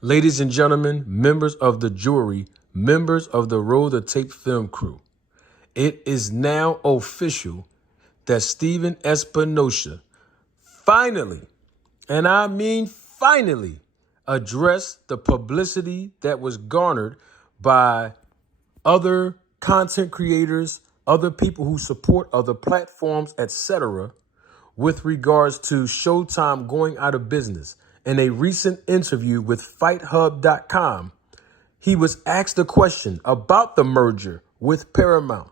Ladies and gentlemen, members of the jury, members of the Roll the Tape film crew, it is now official that Stephen Espinoza finally, and I mean finally, addressed the publicity that was garnered by other content creators, other people who support other platforms, etc., with regards to Showtime going out of business. In a recent interview with FightHub.com, he was asked a question about the merger with Paramount.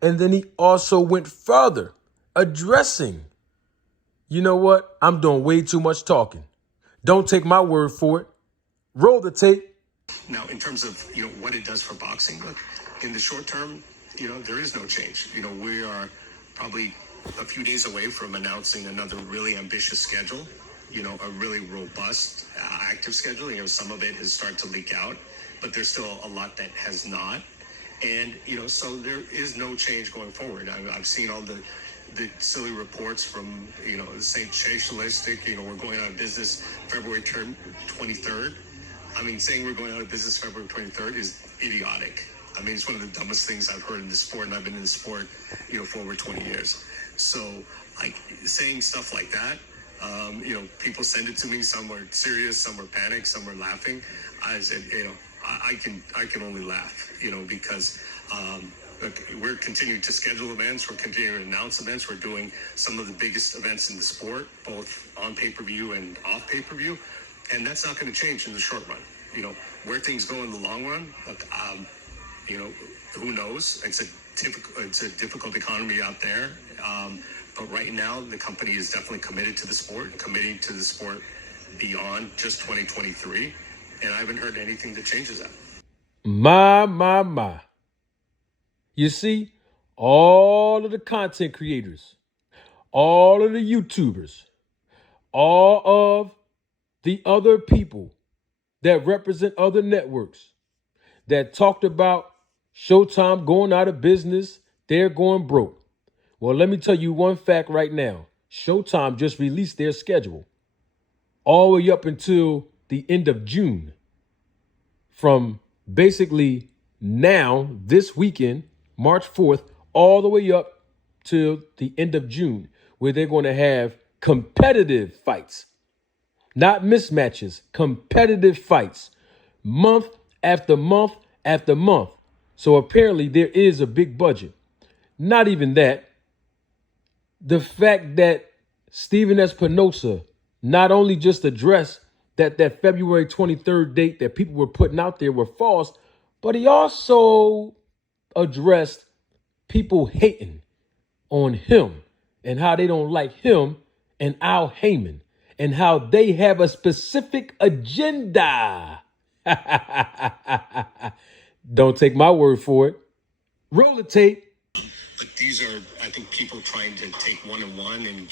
And then he also went further, addressing, you know what? I'm doing way too much talking. Don't take my word for it. Roll the tape. Now, in terms of, what it does for boxing, look, in the short term, there is no change. We are probably a few days away from announcing another really ambitious schedule, a really robust, active schedule. Some of it has started to leak out, but there's still a lot that has not. And, so there is no change going forward. I've seen all the silly reports from, the sensationalistic, we're going out of business February 23rd. Saying we're going out of business February 23rd is idiotic. It's one of the dumbest things I've heard in the sport, and I've been in the sport, for over 20 years. So, saying stuff like that, people send it to me. Some were serious, some were panicked, some were laughing. I said, I can only laugh, because look, we're continuing to schedule events. We're continuing to announce events. We're doing some of the biggest events in the sport, both on pay-per-view and off pay-per-view. And that's not going to change in the short run. Where things go in the long run, look, who knows? It's a difficult economy out there. But right now, the company is definitely committed to the sport, committing to the sport beyond just 2023. And I haven't heard anything that changes that. My. You see, all of the content creators, all of the YouTubers, all of the other people that represent other networks that talked about Showtime going out of business, they're going broke. Well, let me tell you one fact right now. Showtime just released their schedule all the way up until the end of June. From basically now, this weekend, March 4th, all the way up to the end of June, where they're going to have competitive fights. Not mismatches, competitive fights, month after month after month. So apparently there is a big budget. Not even that. The fact that Stephen Espinoza not only just addressed that February 23rd date that people were putting out there were false, but he also addressed people hating on him and how they don't like him and Al Heyman, and how they have a specific agenda. Don't take my word for it. Roll the tape. But these are, I think, people trying to take one and one and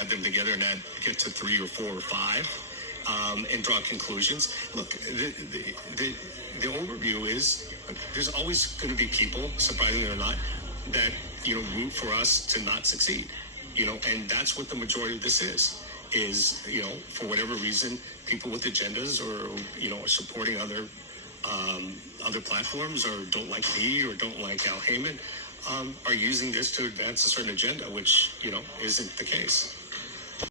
add them together and get to 3 or 4 or 5 and draw conclusions. Look, the overview is there's always going to be people, surprisingly or not, that, root for us to not succeed. And that's what the majority of this is, for whatever reason, people with agendas or, are supporting other platforms or don't like me or don't like Al Heyman, are using this to advance a certain agenda, which, isn't the case.